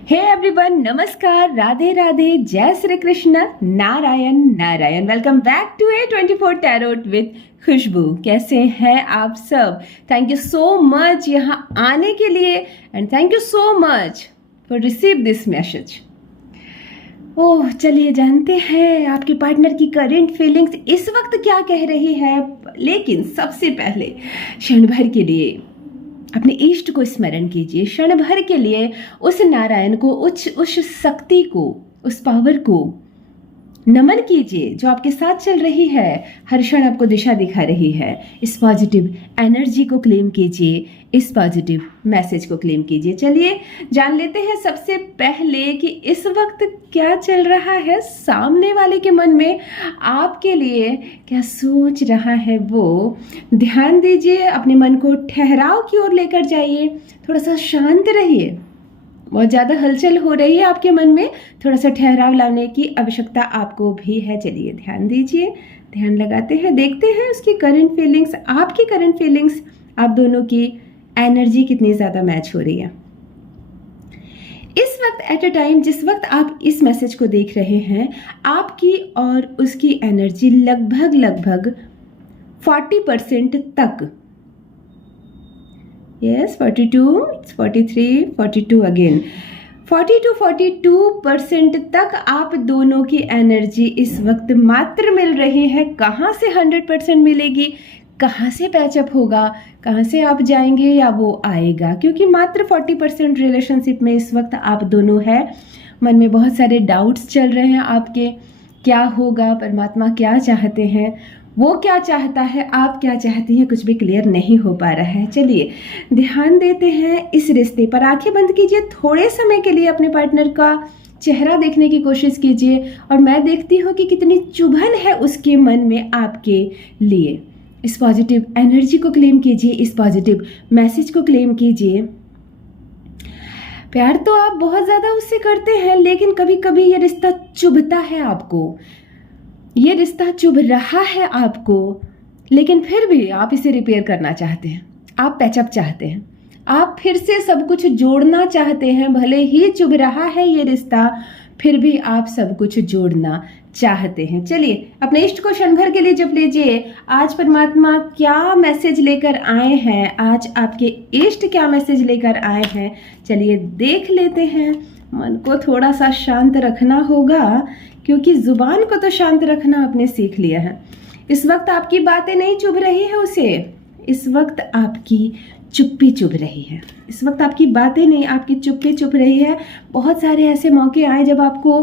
Hey everyone, नमस्कार, राधे राधे, जय Shri Krishna, Narayan Narayan. Welcome back to A24 tarot with Khushboo. कैसे हैं आप सब? थैंक यू सो मच यहाँ आने के लिए and thank you so much for receive this message. Oh, चलिए जानते हैं आपके पार्टनर की करेंट फीलिंग्स इस वक्त क्या कह रही है। लेकिन सबसे पहले क्षण भर के लिए अपने इष्ट को स्मरण कीजिए। क्षण भर के लिए उस नारायण को, उस शक्ति को, उस पावर को नमन कीजिए जो आपके साथ चल रही है, हर क्षण आपको दिशा दिखा रही है। इस पॉजिटिव एनर्जी को क्लेम कीजिए, इस पॉजिटिव मैसेज को क्लेम कीजिए। चलिए जान लेते हैं सबसे पहले कि इस वक्त क्या चल रहा है, सामने वाले के मन में आपके लिए क्या सोच रहा है। वो ध्यान दीजिए, अपने मन को ठहराव की ओर लेकर जाइए, थोड़ा सा शांत रहिए। बहुत ज़्यादा हलचल हो रही है आपके मन में, थोड़ा सा ठहराव लाने की आवश्यकता आपको भी है। चलिए ध्यान दीजिए, ध्यान लगाते हैं, देखते हैं उसकी करंट फीलिंग्स, आपकी करंट फीलिंग्स, आप दोनों की एनर्जी कितनी ज़्यादा मैच हो रही है इस वक्त। एट अ टाइम जिस वक्त आप इस मैसेज को देख रहे हैं, आपकी और उसकी एनर्जी लगभग 40% तक, yes 42, it's 43, 42 again, 42% तक आप दोनों की एनर्जी इस वक्त मात्र मिल रही है। कहाँ से 100% मिलेगी, कहाँ से पैचअप होगा, कहाँ से आप जाएंगे या वो आएगा, क्योंकि मात्र 40% रिलेशनशिप में इस वक्त आप दोनों हैं। मन में बहुत सारे डाउट्स चल रहे हैं आपके, क्या होगा, परमात्मा क्या चाहते हैं, वो क्या चाहता है, आप क्या चाहती हैं, कुछ भी क्लियर नहीं हो पा रहा है। चलिए ध्यान देते हैं इस रिश्ते पर। आंखें बंद कीजिए, थोड़े समय के लिए अपने पार्टनर का चेहरा देखने की कोशिश कीजिए और मैं देखती हूँ कि कितनी चुभन है उसके मन में आपके लिए। इस पॉजिटिव एनर्जी को क्लेम कीजिए, इस पॉजिटिव मैसेज को क्लेम कीजिए। प्यार तो आप बहुत ज़्यादा उससे करते हैं, लेकिन कभी कभी ये रिश्ता चुभता है आपको, ये रिश्ता चुभ रहा है आपको, लेकिन फिर भी आप इसे रिपेयर करना चाहते हैं, आप पैचअप चाहते हैं, आप फिर से सब कुछ जोड़ना चाहते हैं। भले ही चुभ रहा है ये रिश्ता, फिर भी आप सब कुछ जोड़ना चाहते हैं। चलिए अपने इष्ट को क्षण भर के लिए जप लीजिए। आज परमात्मा क्या मैसेज लेकर आए हैं, आज आपके इष्ट क्या मैसेज लेकर आए हैं, चलिए देख लेते हैं। मन को थोड़ा सा शांत रखना होगा, क्योंकि जुबान को तो शांत रखना आपने सीख लिया है। इस वक्त आपकी बातें नहीं चुभ रही है उसे, इस वक्त आपकी चुप्पी चुभ रही है। इस वक्त आपकी बातें नहीं, आपकी चुप्पी चुभ रही है। बहुत सारे ऐसे मौके आए जब आपको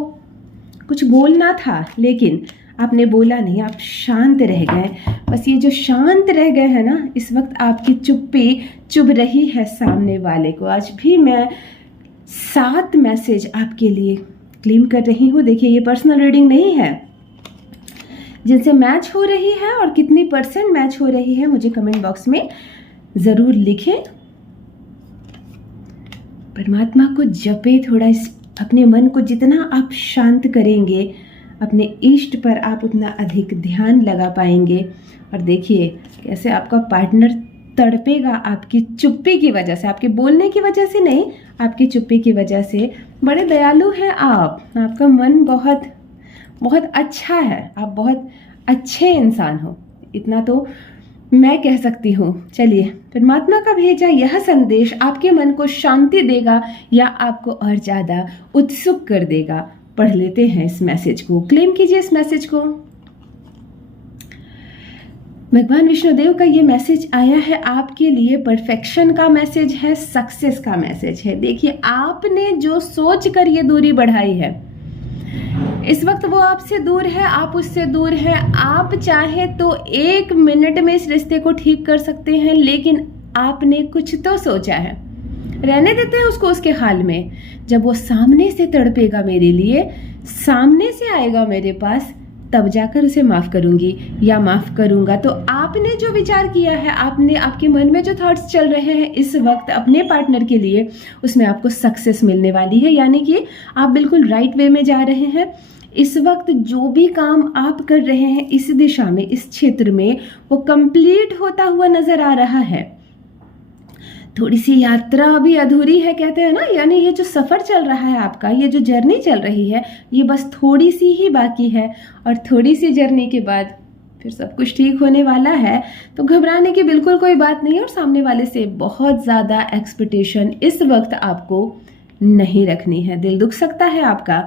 कुछ बोलना था, लेकिन आपने बोला नहीं, आप शांत रह गए। बस ये जो शांत रह गए हैं ना, इस वक्त आपकी चुप्पी चुभ रही है सामने वाले को। आज भी मैं 7 मैसेज आपके लिए क्लेम कर रही हूँ। देखिए ये पर्सनल रीडिंग नहीं है, जिनसे मैच हो रही है और कितनी % मैच हो रही है मुझे कमेंट बॉक्स में ज़रूर लिखें। परमात्मा को जपे थोड़ा, अपने मन को जितना आप शांत करेंगे, अपने इष्ट पर आप उतना अधिक ध्यान लगा पाएंगे। और देखिए कैसे आपका पार्टनर तड़पेगा आपकी चुप्पी की वजह से, आपके बोलने की वजह से नहीं, आपकी चुप्पी की वजह से। बड़े दयालु हैं आप, आपका मन बहुत बहुत अच्छा है, आप बहुत अच्छे इंसान हो, इतना तो मैं कह सकती हूँ। चलिए परमात्मा का भेजा यह संदेश आपके मन को शांति देगा या आपको और ज़्यादा उत्सुक कर देगा। पढ़ लेते हैं इस मैसेज को, क्लेम कीजिए इस मैसेज को। भगवान विष्णुदेव का ये मैसेज आया है आपके लिए, परफेक्शन का मैसेज है, सक्सेस का मैसेज है। देखिए आपने जो सोच कर ये दूरी बढ़ाई है, इस वक्त वो आपसे दूर है, आप उससे दूर हैं। आप चाहे तो 1 मिनट में इस रिश्ते को ठीक कर सकते हैं, लेकिन आपने कुछ तो सोचा है। रहने देते हैं उसको उसके हाल में। जब वो सामने से तड़पेगा मेरे लिए, सामने से आएगा मेरे पास, तब जाकर उसे माफ़ करूंगी या माफ़ करूंगा। तो आपने जो विचार किया है, आपने आपके मन में जो थॉट्स चल रहे हैं इस वक्त अपने पार्टनर के लिए, उसमें आपको सक्सेस मिलने वाली है। यानी कि आप बिल्कुल राइट वे में जा रहे हैं। इस वक्त जो भी काम आप कर रहे हैं इस दिशा में, इस क्षेत्र में, वो कंप्लीट होता हुआ नजर आ रहा है। थोड़ी सी यात्रा अभी अधूरी है कहते हैं ना, यानी ये जो सफ़र चल रहा है आपका, ये जो जर्नी चल रही है, ये बस थोड़ी सी ही बाकी है और थोड़ी सी जर्नी के बाद फिर सब कुछ ठीक होने वाला है। तो घबराने की बिल्कुल कोई बात नहीं है और सामने वाले से बहुत ज़्यादा एक्सपेक्टेशन इस वक्त आपको नहीं रखनी है। दिल दुख सकता है आपका,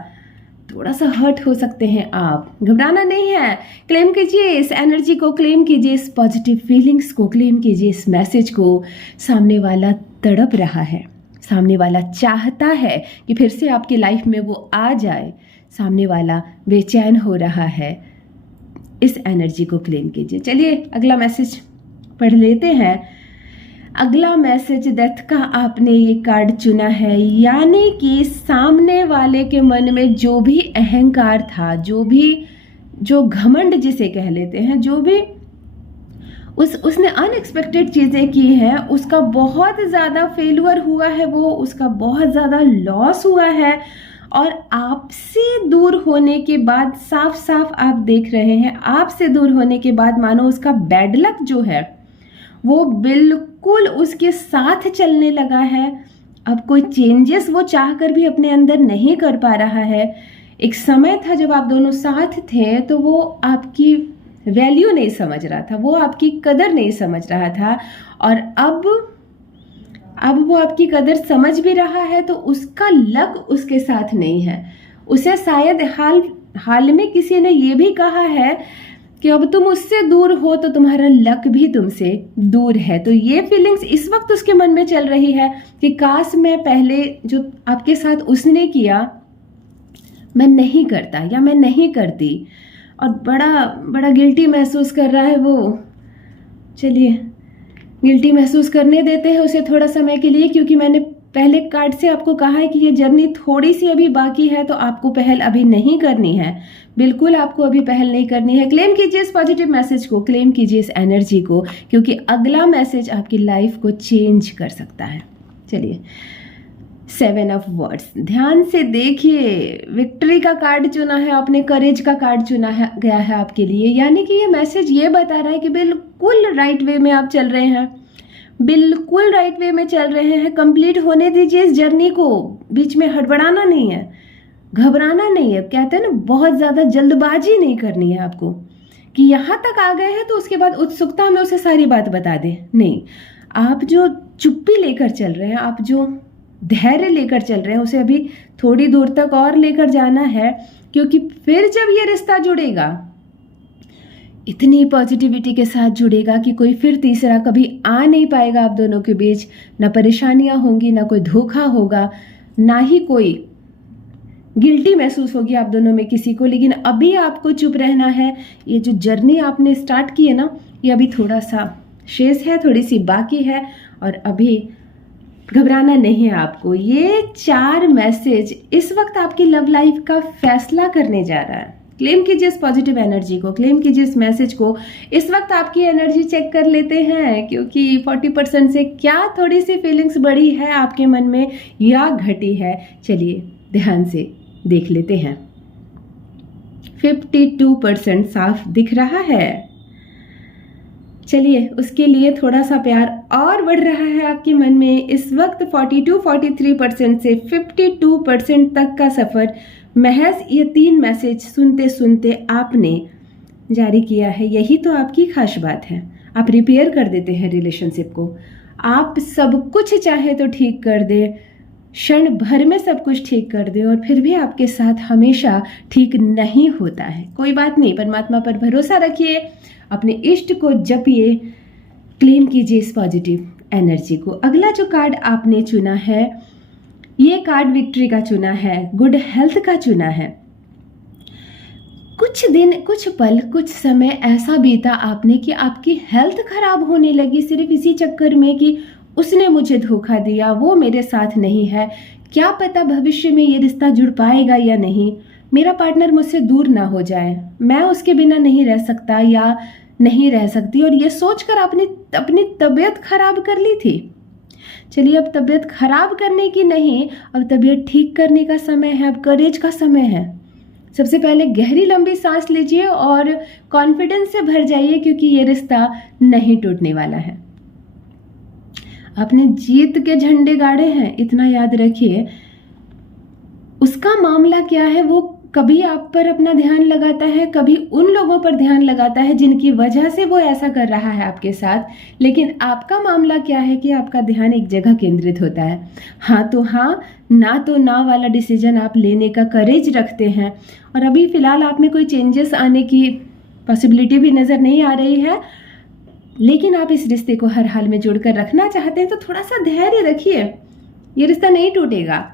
थोड़ा सा हर्ट हो सकते हैं आप, घबराना नहीं है। क्लेम कीजिए इस एनर्जी को, क्लेम कीजिए इस पॉजिटिव फीलिंग्स को, क्लेम कीजिए इस मैसेज को। सामने वाला तड़प रहा है, सामने वाला चाहता है कि फिर से आपकी लाइफ में वो आ जाए, सामने वाला बेचैन हो रहा है। इस एनर्जी को क्लेम कीजिए। चलिए अगला मैसेज पढ़ लेते हैं। अगला मैसेज डेथ का आपने ये कार्ड चुना है, यानी कि सामने वाले के मन में जो भी अहंकार था, जो घमंड जिसे कह लेते हैं, जो भी उसने अनएक्सपेक्टेड चीज़ें की हैं, उसका बहुत ज़्यादा फेल्यूर हुआ है, वो उसका बहुत ज़्यादा लॉस हुआ है और आपसे दूर होने के बाद साफ साफ आप देख रहे हैं, आपसे दूर होने के बाद मानो उसका बैड लक जो है वो बिल्कुल उसके साथ चलने लगा है। अब कोई चेंजेस वो चाहकर भी अपने अंदर नहीं कर पा रहा है। एक समय था जब आप दोनों साथ थे तो वो आपकी वैल्यू नहीं समझ रहा था, वो आपकी कदर नहीं समझ रहा था और अब वो आपकी कदर समझ भी रहा है तो उसका लक उसके साथ नहीं है। उसे शायद हाल में किसी ने ये भी कहा है कि अब तुम उससे दूर हो तो तुम्हारा लक भी तुमसे दूर है। तो ये फीलिंग्स इस वक्त उसके मन में चल रही है कि काश मैं पहले जो आपके साथ उसने किया मैं नहीं करता या मैं नहीं करती, और बड़ा गिल्टी महसूस कर रहा है वो। चलिए गिल्टी महसूस करने देते हैं उसे थोड़ा समय के लिए, क्योंकि मैंने पहले कार्ड से आपको कहा है कि ये जर्नी थोड़ी सी अभी बाकी है, तो आपको पहल अभी नहीं करनी है, बिल्कुल आपको अभी पहल नहीं करनी है। क्लेम कीजिए इस पॉजिटिव मैसेज को, क्लेम कीजिए इस एनर्जी को, क्योंकि अगला मैसेज आपकी लाइफ को चेंज कर सकता है। चलिए 7 ऑफ वर्ड्स, ध्यान से देखिए। विक्ट्री का कार्ड चुना है आपने, करेज का कार्ड चुना है गया है आपके लिए, यानी कि ये मैसेज ये बता रहा है कि बिल्कुल राइट वे में आप चल रहे हैं, बिल्कुल राइट वे में चल रहे हैं। कंप्लीट होने दीजिए इस जर्नी को, बीच में हड़बड़ाना नहीं है, घबराना नहीं है। कहते हैं ना, बहुत ज़्यादा जल्दबाजी नहीं करनी है आपको कि यहाँ तक आ गए हैं तो उसके बाद उत्सुकता में उसे सारी बात बता दें। नहीं, आप जो चुप्पी लेकर चल रहे हैं, आप जो धैर्य लेकर चल रहे हैं, उसे अभी थोड़ी दूर तक और लेकर जाना है, क्योंकि फिर जब ये रिश्ता जुड़ेगा इतनी पॉजिटिविटी के साथ जुड़ेगा कि कोई फिर तीसरा कभी आ नहीं पाएगा आप दोनों के बीच। ना परेशानियां होंगी, ना कोई धोखा होगा, ना ही कोई गिल्टी महसूस होगी आप दोनों में किसी को। लेकिन अभी आपको चुप रहना है। ये जो जर्नी आपने स्टार्ट की है ना, ये अभी थोड़ा सा शेष है, थोड़ी सी बाकी है और अभी घबराना नहीं है आपको। ये 4 मैसेज इस वक्त आपकी लव लाइफ का फैसला करने जा रहा है। क्लेम कीजिए इस पॉजिटिव एनर्जी को, क्लेम कीजिए इस मैसेज को। इस वक्त आपकी एनर्जी चेक कर लेते हैं, क्योंकि 40% से क्या थोड़ी सी फीलिंग्स बढ़ी है आपके मन में या घटी है। चलिए ध्यान से देख लेते हैं। 52% साफ दिख रहा है। चलिए उसके लिए थोड़ा सा प्यार और बढ़ रहा है आपके मन में। इस वक्त 43% से 52% तक का सफ़र महज ये 3 मैसेज सुनते सुनते आपने जारी किया है। यही तो आपकी खास बात है। आप रिपेयर कर देते हैं रिलेशनशिप को। आप सब कुछ चाहे तो ठीक कर दे, क्षण भर में सब कुछ ठीक कर दे, और फिर भी आपके साथ हमेशा ठीक नहीं होता है। कोई बात नहीं, परमात्मा पर भरोसा रखिए, अपने इष्ट को जपिए, क्लेम कीजिए इस पॉजिटिव एनर्जी को। अगला जो कार्ड आपने चुना है, ये कार्ड विक्ट्री का चुना है, गुड हेल्थ का चुना है। कुछ दिन, कुछ पल, कुछ समय ऐसा बीता आपने कि आपकी हेल्थ खराब होने लगी, सिर्फ इसी चक्कर में कि उसने मुझे धोखा दिया, वो मेरे साथ नहीं है, क्या पता भविष्य में ये रिश्ता जुड़ पाएगा या नहीं, मेरा पार्टनर मुझसे दूर ना हो जाए, मैं उसके बिना नहीं रह सकता या नहीं रह सकती, और ये सोचकर आपने अपनी तबीयत खराब कर ली थी। चलिए अब तबीयत खराब करने की नहीं, अब तबीयत ठीक करने का समय है, अब करेज का समय है। सबसे पहले गहरी लंबी सांस लीजिए और कॉन्फिडेंस से भर जाइए, क्योंकि ये रिश्ता नहीं टूटने वाला है। आपने जीत के झंडे गाड़े हैं, इतना याद रखिए। उसका मामला क्या है, वो कभी आप पर अपना ध्यान लगाता है, कभी उन लोगों पर ध्यान लगाता है जिनकी वजह से वो ऐसा कर रहा है आपके साथ। लेकिन आपका मामला क्या है कि आपका ध्यान एक जगह केंद्रित होता है। हाँ तो हाँ, ना तो ना वाला डिसीजन आप लेने का करेज रखते हैं। और अभी फ़िलहाल आप में कोई चेंजेस आने की पॉसिबिलिटी भी नज़र नहीं आ रही है, लेकिन आप इस रिश्ते को हर हाल में जोड़कर रखना चाहते हैं। तो थोड़ा सा धैर्य रखिए, ये रिश्ता नहीं टूटेगा।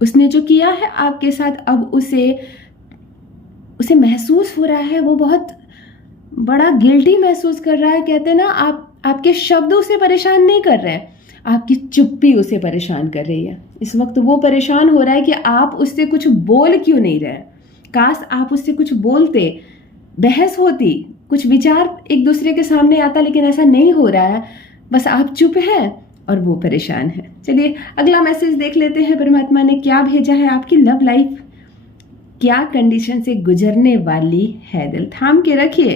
उसने जो किया है आपके साथ, अब उसे महसूस हो रहा है, वो बहुत बड़ा गिल्टी महसूस कर रहा है। कहते हैं ना, आपके शब्द उसे परेशान नहीं कर रहे हैं, आपकी चुप्पी उसे परेशान कर रही है। इस वक्त वो परेशान हो रहा है कि आप उससे कुछ बोल क्यों नहीं रहे। काश आप उससे कुछ बोलते, बहस होती, कुछ विचार एक दूसरे के सामने आता, लेकिन ऐसा नहीं हो रहा है। बस आप चुप हैं और वो परेशान है। चलिए अगला मैसेज देख लेते हैं, परमात्मा ने क्या भेजा है। आपकी लव लाइफ क्या कंडीशन से गुजरने वाली है, दिल थाम के रखिए।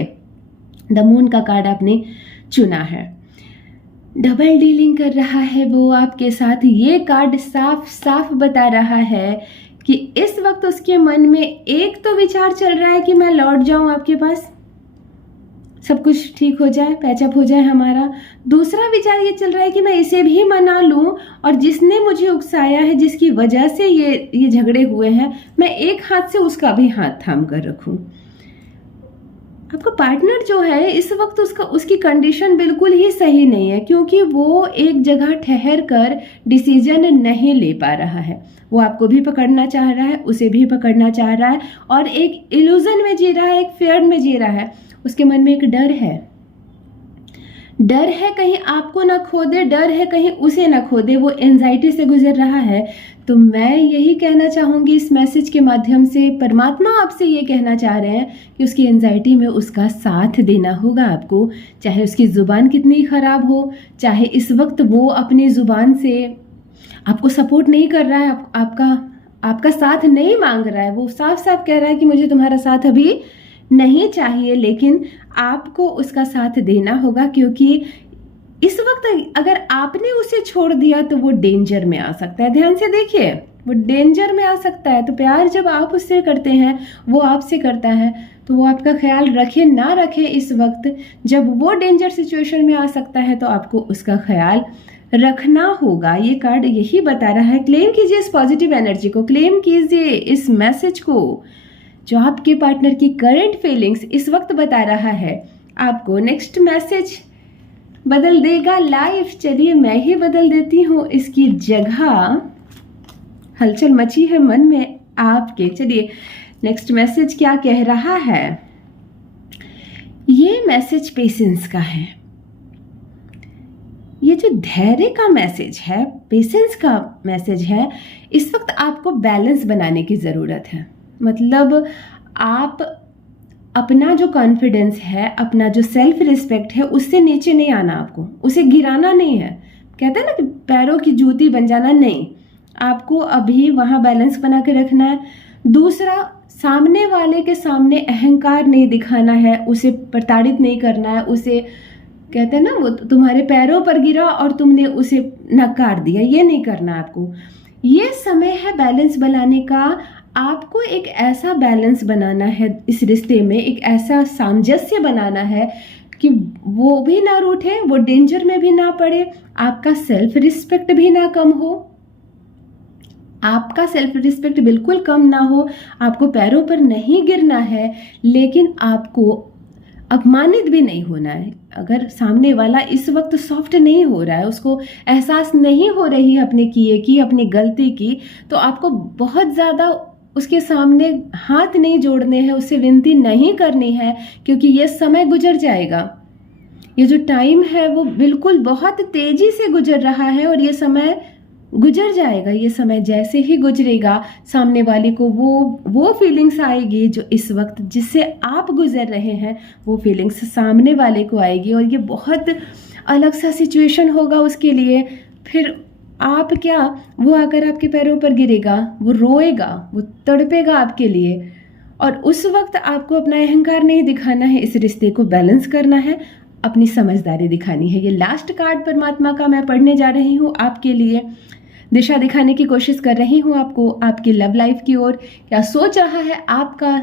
द मून का कार्ड आपने चुना है। डबल डीलिंग कर रहा है वो आपके साथ। ये कार्ड साफ साफ बता रहा है कि इस वक्त उसके मन में एक तो विचार चल रहा है कि मैं लौट जाऊं आपके पास, सब कुछ ठीक हो जाए, पैचअप हो जाए हमारा। दूसरा विचार ये चल रहा है कि मैं इसे भी मना लूं, और जिसने मुझे उकसाया है, जिसकी वजह से ये झगड़े हुए हैं, मैं एक हाथ से उसका भी हाथ थाम कर रखूं। आपका पार्टनर जो है इस वक्त उसकी कंडीशन बिल्कुल ही सही नहीं है, क्योंकि वो एक जगह ठहर कर डिसीजन नहीं ले पा रहा है। वो आपको भी पकड़ना चाह रहा है, उसे भी पकड़ना चाह रहा है, और एक इल्यूजन में जी रहा है, एक फेयर में जी रहा है। उसके मन में एक डर है कहीं आपको ना खो दे, डर है कहीं उसे ना खो दे। वो एंजाइटी से गुजर रहा है। तो मैं यही कहना चाहूँगी इस मैसेज के माध्यम से, परमात्मा आपसे ये कहना चाह रहे हैं कि उसकी एंजाइटी में उसका साथ देना होगा आपको। चाहे उसकी ज़ुबान कितनी ख़राब हो, चाहे इस वक्त वो अपनी ज़ुबान से आपको सपोर्ट नहीं कर रहा है, आपका साथ नहीं मांग रहा है। वो साफ साफ कह रहा है कि मुझे तुम्हारा साथ अभी नहीं चाहिए, लेकिन आपको उसका साथ देना होगा, क्योंकि इस वक्त अगर आपने उसे छोड़ दिया तो वो डेंजर में आ सकता है। ध्यान से देखिए, वो डेंजर में आ सकता है। तो प्यार जब आप उससे करते हैं, वो आपसे करता है, तो वो आपका ख्याल रखे ना रखे, इस वक्त जब वो डेंजर सिचुएशन में आ सकता है तो आपको उसका ख्याल रखना होगा। ये कार्ड यही बता रहा है। क्लेम कीजिए इस पॉजिटिव एनर्जी को, क्लेम कीजिए इस मैसेज को, जो आपके पार्टनर की करंट फीलिंग्स इस वक्त बता रहा है आपको। नेक्स्ट मैसेज बदल देगा लाइफ। चलिए मैं ही बदल देती हूँ इसकी जगह, हलचल मची है मन में आपके। चलिए नेक्स्ट मैसेज क्या कह रहा है। ये मैसेज पेशेंस का है। ये जो धैर्य का मैसेज है, पेशेंस का मैसेज है। इस वक्त आपको बैलेंस बनाने की ज़रूरत है। मतलब आप अपना जो कॉन्फिडेंस है, अपना जो सेल्फ रिस्पेक्ट है, उससे नीचे नहीं आना, आपको उसे गिराना नहीं है। कहते हैं ना कि पैरों की जूती बन जाना, नहीं, आपको अभी वहाँ बैलेंस बना के रखना है। दूसरा, सामने वाले के सामने अहंकार नहीं दिखाना है, उसे प्रताड़ित नहीं करना है। उसे कहते हैं ना, वो तुम्हारे पैरों पर गिरा और तुमने उसे नकार दिया, ये नहीं करना आपको। ये समय है बैलेंस बनाने का। आपको एक ऐसा बैलेंस बनाना है इस रिश्ते में, एक ऐसा सामंजस्य बनाना है कि वो भी ना रूठे, वो डेंजर में भी ना पड़े, आपका सेल्फ रिस्पेक्ट भी ना कम हो, आपका सेल्फ रिस्पेक्ट बिल्कुल कम ना हो। आपको पैरों पर नहीं गिरना है, लेकिन आपको अपमानित भी नहीं होना है। अगर सामने वाला इस वक्त सॉफ्ट नहीं हो रहा है, उसको एहसास नहीं हो रही है अपने किए की, अपनी गलती की, तो आपको बहुत ज़्यादा उसके सामने हाथ नहीं जोड़ने हैं, उससे विनती नहीं करनी है, क्योंकि ये समय गुजर जाएगा। ये जो टाइम है वो बिल्कुल बहुत तेज़ी से गुजर रहा है, और ये समय गुजर जाएगा। ये समय जैसे ही गुजरेगा, सामने वाले को वो फीलिंग्स आएगी जो इस वक्त जिससे आप गुजर रहे हैं, वो फीलिंग्स सामने वाले को आएगी, और ये बहुत अलग सा सिचुएशन होगा उसके लिए। फिर आप क्या, वो आकर आपके पैरों पर गिरेगा, वो रोएगा, वो तड़पेगा आपके लिए, और उस वक्त आपको अपना अहंकार नहीं दिखाना है, इस रिश्ते को बैलेंस करना है। अपनी समझदारी दिखानी है। ये लास्ट कार्ड परमात्मा का मैं पढ़ने जा रही हूँ आपके लिए, दिशा दिखाने की कोशिश कर रही हूँ आपको आपकी लव लाइफ की ओर। क्या सोच रहा है आपका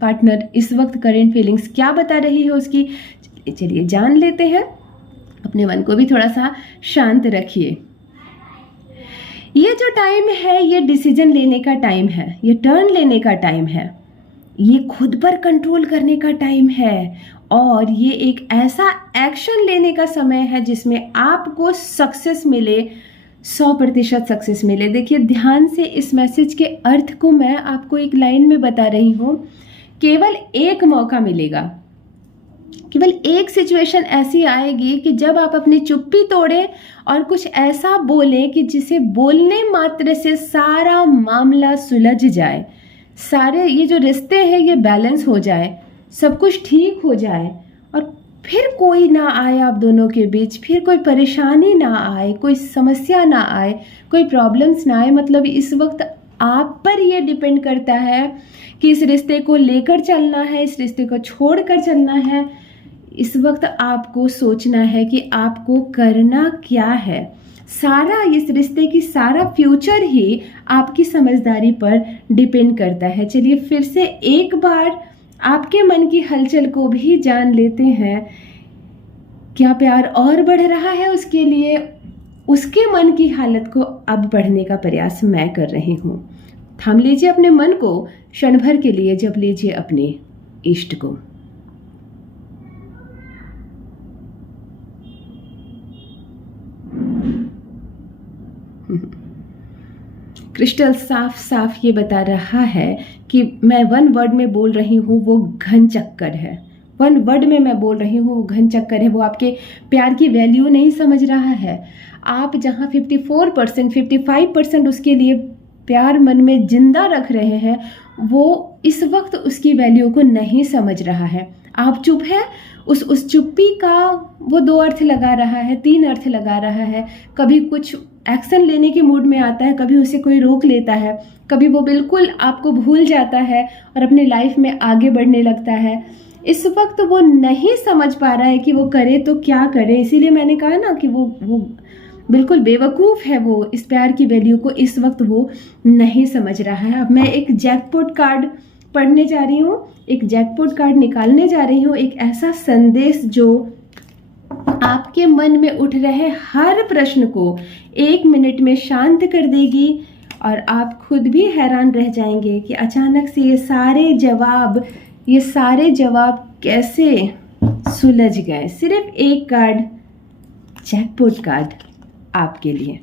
पार्टनर इस वक्त, करेंट फीलिंग्स क्या बता रही है उसकी, चलिए जान लेते हैं। अपने मन को भी थोड़ा सा शांत रखिए। ये जो टाइम है ये डिसीजन लेने का टाइम है, ये टर्न लेने का टाइम है, ये खुद पर कंट्रोल करने का टाइम है, और ये एक ऐसा एक्शन लेने का समय है जिसमें आपको सक्सेस मिले, 100% सक्सेस मिले। देखिए ध्यान से इस मैसेज के अर्थ को मैं आपको एक लाइन में बता रही हूँ। केवल एक मौका मिलेगा, केवल एक सिचुएशन ऐसी आएगी कि जब आप अपनी चुप्पी तोड़ें और कुछ ऐसा बोलें कि जिसे बोलने मात्र से सारा मामला सुलझ जाए, सारे ये जो रिश्ते हैं ये बैलेंस हो जाए, सब कुछ ठीक हो जाए, और फिर कोई ना आए आप दोनों के बीच, फिर कोई परेशानी ना आए, कोई समस्या ना आए, कोई प्रॉब्लम्स ना आए। मतलब इस वक्त आप पर ये डिपेंड करता है कि इस रिश्ते को लेकर चलना है, इस रिश्ते को छोड़कर चलना है। इस वक्त आपको सोचना है कि आपको करना क्या है। सारा इस रिश्ते की सारा फ्यूचर ही आपकी समझदारी पर डिपेंड करता है। चलिए फिर से एक बार आपके मन की हलचल को भी जान लेते हैं। क्या प्यार और बढ़ रहा है उसके लिए? उसके मन की हालत को अब बढ़ने का प्रयास मैं कर रही हूँ। थाम लीजिए अपने मन को क्षण भर के लिए, जप लीजिए अपने इष्ट को। क्रिस्टल साफ साफ ये बता रहा है कि मैं वन वर्ड में बोल रही हूँ, वो घन चक्कर है। वन वर्ड में मैं बोल रही हूँ, वो घन चक्कर है। वो आपके प्यार की वैल्यू नहीं समझ रहा है। आप जहाँ 54%, 55% उसके लिए प्यार मन में जिंदा रख रहे हैं, वो इस वक्त उसकी वैल्यू को नहीं समझ रहा है। आप चुप है, उस चुप्पी का वो 2 अर्थ लगा रहा है, 3 अर्थ लगा रहा है। कभी कुछ एक्शन लेने के मूड में आता है, कभी उसे कोई रोक लेता है, कभी वो बिल्कुल आपको भूल जाता है और अपनी लाइफ में आगे बढ़ने लगता है। इस वक्त वो नहीं समझ पा रहा है कि वो करे तो क्या करे। इसीलिए मैंने कहा ना कि वो बिल्कुल बेवकूफ़ है। वो इस प्यार की वैल्यू को इस वक्त वो नहीं समझ रहा है। अब मैं एक जैकपॉट कार्ड पढ़ने जा रही हूँ, एक जैकपॉट कार्ड निकालने जा रही हूँ, एक ऐसा संदेश जो आपके मन में उठ रहे हर प्रश्न को 1 मिनट में शांत कर देगी, और आप खुद भी हैरान रह जाएंगे कि अचानक से ये सारे जवाब कैसे सुलझ गए। सिर्फ एक कार्ड, जैकपॉट कार्ड आपके लिए।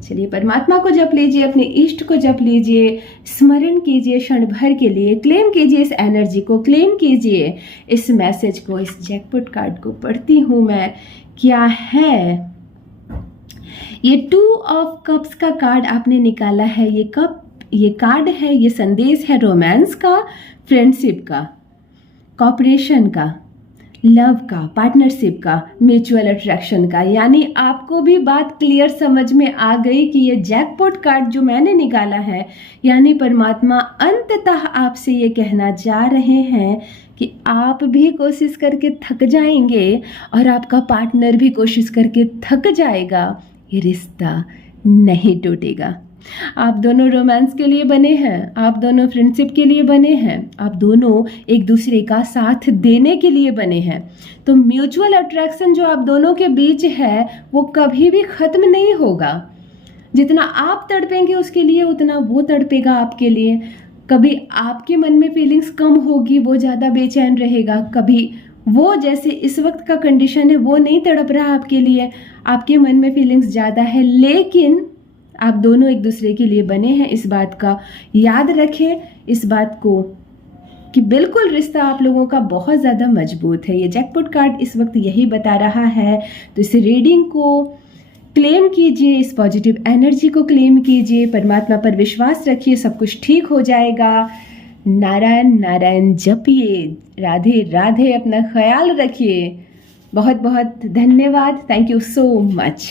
चलिए परमात्मा को जप लीजिए, अपने इष्ट को जप लीजिए, स्मरण कीजिए क्षण भर के लिए, क्लेम कीजिए इस एनर्जी को, क्लेम कीजिए इस मैसेज को। इस जैकपॉट कार्ड को पढ़ती हूँ मैं। क्या है ये? 2 ऑफ कप्स का कार्ड आपने निकाला है। ये कार्ड है, ये संदेश है रोमांस का, फ्रेंडशिप का, कॉपरेशन का, लव का, पार्टनरशिप का, म्यूचुअल अट्रैक्शन का। यानी आपको भी बात क्लियर समझ में आ गई कि ये जैकपॉट कार्ड जो मैंने निकाला है, यानी परमात्मा अंततः आपसे ये कहना जा रहे हैं कि आप भी कोशिश करके थक जाएंगे और आपका पार्टनर भी कोशिश करके थक जाएगा, ये रिश्ता नहीं टूटेगा। आप दोनों रोमांस के लिए बने हैं, आप दोनों फ्रेंडशिप के लिए बने हैं, आप दोनों एक दूसरे का साथ देने के लिए बने हैं। तो म्यूचुअल अट्रैक्शन जो आप दोनों के बीच है वो कभी भी ख़त्म नहीं होगा। जितना आप तड़पेंगे उसके लिए, उतना वो तड़पेगा आपके लिए। कभी आपके मन में फीलिंग्स कम होगी, वो ज़्यादा बेचैन रहेगा। कभी वो जैसे इस वक्त का कंडीशन है वो नहीं तड़प रहा आपके लिए, आपके मन में फीलिंग्स ज़्यादा है, लेकिन आप दोनों एक दूसरे के लिए बने हैं। इस बात का याद रखें, इस बात को कि बिल्कुल रिश्ता आप लोगों का बहुत ज़्यादा मजबूत है। ये जैकपॉट कार्ड इस वक्त यही बता रहा है। तो इस रीडिंग को क्लेम कीजिए, इस पॉजिटिव एनर्जी को क्लेम कीजिए, परमात्मा पर विश्वास रखिए, सब कुछ ठीक हो जाएगा। नारायण नारायण जपिए, राधे राधे, अपना ख्याल रखिए। बहुत बहुत धन्यवाद। Thank you so much.